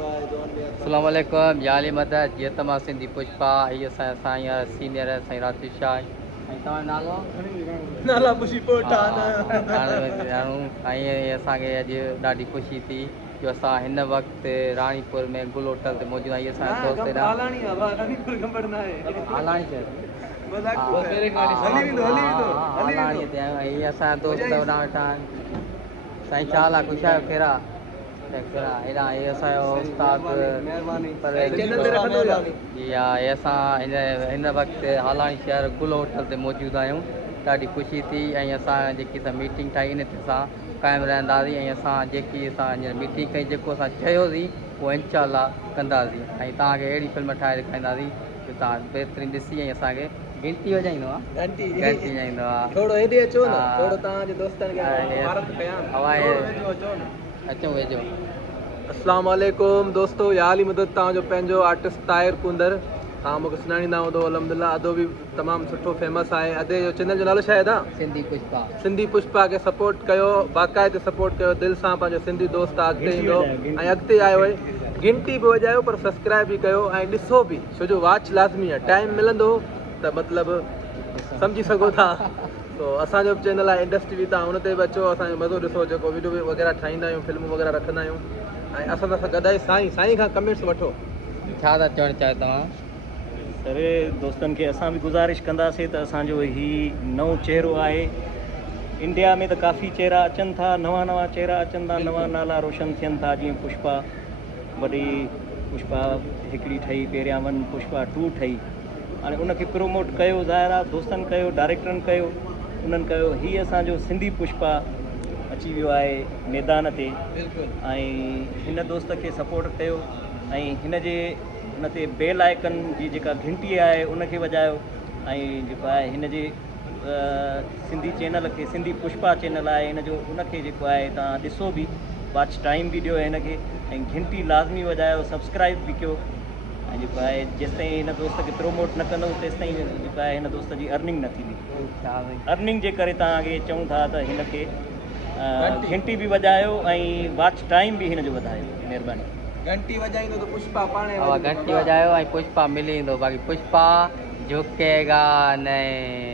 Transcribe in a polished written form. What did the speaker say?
अस्सलाम वालेकुम याली मदद जीअं त मां सिंधी पुष्पा इहो असांजा सीनियर साईं राकेश शाह ऐं तव्हांजो नालो नाला पुछी पोइ ऐं असांखे अॼु ॾाढी ख़ुशी थी जो असां हिन वक़्तु राणीपुर में गुल होटल ते मौजूदु आहियूं असांजा दोस्त हालाणी ते आहियूं ऐं असांजा दोस्त होॾां वेठा आहिनि साईं चाल आहे ख़ुशि आहियो कहिड़ा हेॾा हे असांजो उस्ताद जी हा हे असां हिन वक़्तु हालाणी शहर गुल होटल ते मौजूदु आहियूं ॾाढी ख़ुशी थी ऐं असां जेकी असां मीटिंग ठाही इन ते असां क़ाइमु रहंदासीं ऐं असां जेकी असां हींअर मीटिंग कई जेको असां चयोसीं उहो इनशाला कंदासीं ऐं तव्हांखे अहिड़ी फिल्म ठाहे ॾेखारींदासीं जो तव्हां बहितरीनु ॾिसी ऐं असांखे घंटी वॼाईंदो आहे घंटी वॼाईंदो आहे थोरो हेॾे अचो न थोरो तव्हांजे दोस्तनि खे अचो वेझो अस्सलाम वालेकुम दोस्तो याली मदद तव्हांजो पंहिंजो आर्टिस्ट ताहिर कुंदर तव्हां मूंखे सुञाणींदा हूंदो अलहमदिल्ला अदो बि तमामु सुठो फेमस आहे अदे जो चैनल जो नालो छा आहे दा सिंधी पुष्पा खे सपोर्ट कयो बाक़ाइदे सपोर्ट कयो दिलि सां पंहिंजो सिंधी दोस्त आहे अॻिते ईंदो ऐं अॻिते आयो आहे घंटी बि वॼायो पर सब्सक्राइब बि कयो ऐं ॾिसो बि छो जो वॉच लाज़मी आहे टाइम मिलंदो त मतिलबु सम्झी सघो था तो असांजो बि चैनल आहे इंडस्ट्री बि तव्हां हुन ते बि अचो असांजो मज़ो ॾिसो जेको वीडियो वग़ैरह ठाहींदा आहियूं फिल्मूं वग़ैरह रखंदा आहियूं ऐं असां सां गॾाई साईं खां कमेंट्स वठो छा था चवणु चाहियो तव्हां सरे दोस्तनि खे असां बि गुज़ारिश कंदासीं त असांजो हीउ नओं चहिरो आहे इंडिया में त काफ़ी चहिरा अचनि था नवां चहिरा अचनि था नवां नाला रोशन थियनि था जीअं पुष्पा वॾी पुष्पा हिकिड़ी ठही पहिरियां वन पुष्पा 2 ठही हाणे उनखे प्रोमोट कयो ज़ाहिर आहे दोस्तनि कयो डायरेक्टरनि कयो उन्हनि कयो हीअ असांजो सिंधी पुष्पा अची वियो आहे मैदान ते ऐं हिन दोस्त खे सपोर्ट कयो ऐं हिन जे हुन ते बेल आइकन जी जेका घंटी आहे उनखे वॼायो ऐं जेको आहे हिन जे सिंधी चैनल खे सिंधी पुष्पा चैनल आहे हिन जो उनखे जेको आहे तव्हां ॾिसो बि वॉच टाइम बि ॾियो हिनखे ऐं घंटी लाज़मी वॼायो सब्सक्राइब बि कयो ऐं जेको आहे जेसिताईं हिन दोस्त खे प्रोमोट न कंदो तेसिताईं जेको आहे हिन दोस्त जी अर्निंग न थींदी अर्निंग जे करे तव्हांखे चऊं था त हिनखे घंटी बि वॼायो ऐं वॉच टाइम बि हिन जो वधायो महिरबानी घंटी वॼाईंदो त पुष्पा पाणे घंटी वॼायो ऐं पुष्पा मिली ईंदो बाक़ी पुष्पा झुकेगा नहीं